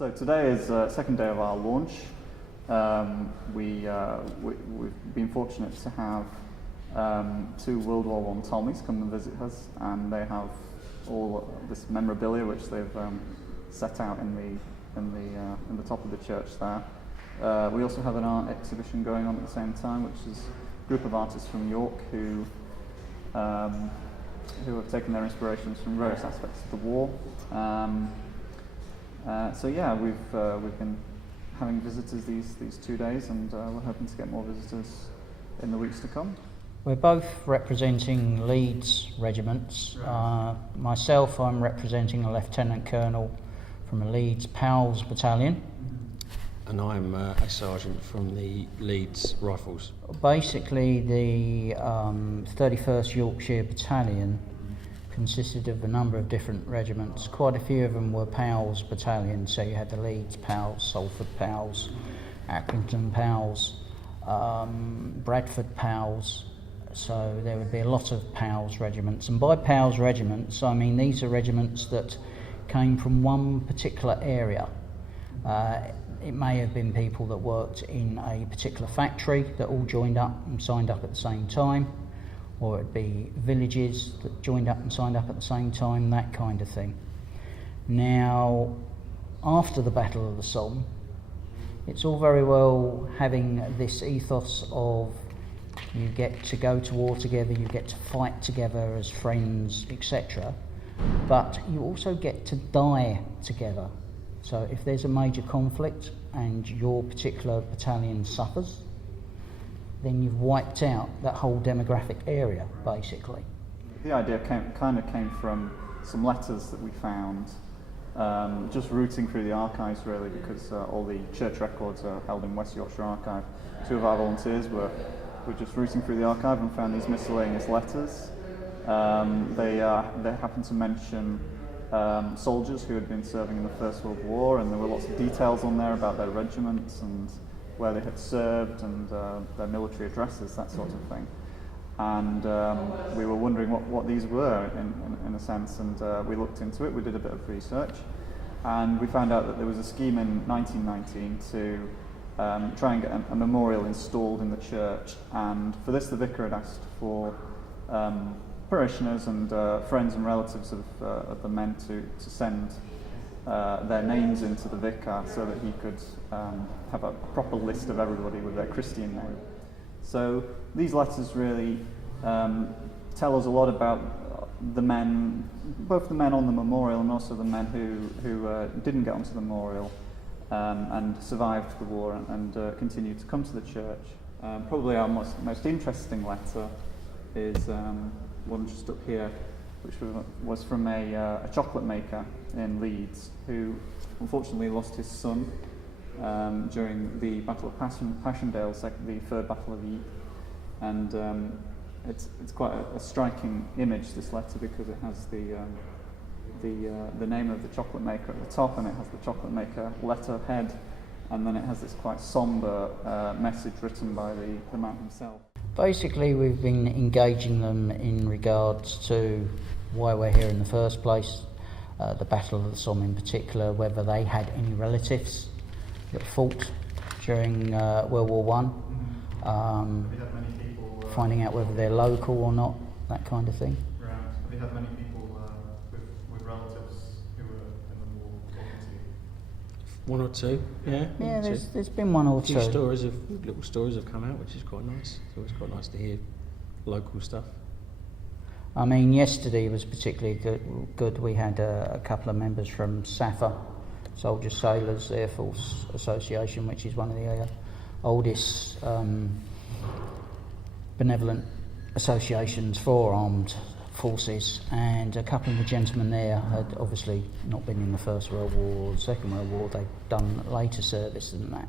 So today is the second day of our launch. We've been fortunate to have two World War I Tommies come and visit us, and they have all this memorabilia which they've set out in the top of the church there. We also have an art exhibition going on at the same time, which is a group of artists from York who have taken their inspirations from various aspects of the war. So yeah, we've been having visitors these 2 days, and we're hoping to get more visitors in the weeks to come. We're both representing Leeds regiments. Myself, I'm representing a Lieutenant Colonel from a Leeds PALS battalion. And I'm a sergeant from the Leeds Rifles. Basically, the 31st Yorkshire Battalion consisted of a number of different regiments. Quite a few of them were PALS battalions, so you had the Leeds PALS, Salford PALS, Accrington PALS, Bradford PALS, so there would be a lot of PALS regiments. And by PALS regiments, I mean these are regiments that came from one particular area. It may have been people that worked in a particular factory that all joined up and signed up at the same time, or it'd be villages that joined up and signed up at the same time, that kind of thing. Now, after the Battle of the Somme, it's all very well having this ethos of you get to go to war together, you get to fight together as friends, etc. But you also get to die together. So if there's a major conflict and your particular battalion suffers, then you've wiped out that whole demographic area, basically. The idea kind of came from some letters that we found, just rooting through the archives really, because all the church records are held in West Yorkshire Archive. Two of our volunteers were just rooting through the archive and found these miscellaneous letters. They happened to mention soldiers who had been serving in the First World War, and there were lots of details on there about their regiments and where they had served and their military addresses, that sort of thing. And we were wondering what these were in a sense, and we looked into it, we did a bit of research, and we found out that there was a scheme in 1919 to try and get a memorial installed in the church, and for this the vicar had asked for parishioners and friends and relatives of the men to send their names into the vicar so that he could have a proper list of everybody with their Christian name. So these letters really tell us a lot about the men, both the men on the memorial and also the men who didn't get onto the memorial and survived the war and continued to come to the church. Probably our most interesting letter is one just up here, which was from a chocolate maker in Leeds who unfortunately lost his son during the Battle of Passchendaele, the Third Battle of Ypres. And it's quite a striking image, this letter, because it has the name of the chocolate maker at the top, and it has the chocolate maker letterhead, and then it has this quite sombre message written by the man himself. Basically, we've been engaging them in regards to why we're here in the first place, the Battle of the Somme in particular, whether they had any relatives that fought during World War One, finding out whether they're local or not, that kind of thing. Right. Have you had many people with relatives who were in the war talking to you? One or two, yeah. Yeah, there's been one or a few two. Little stories have come out, which is quite nice. It's always quite nice to hear local stuff. I mean, yesterday was particularly good. We had a couple of members from SAFA, Soldier Sailors Air Force Association, which is one of the oldest benevolent associations for armed forces, and a couple of the gentlemen there had obviously not been in the First World War or the Second World War. They'd done later service than that,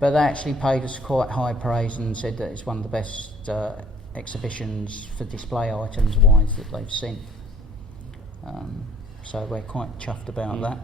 but they actually paid us quite high praise and said that it's one of the best exhibitions for display items wise that they've seen. So we're quite chuffed about that.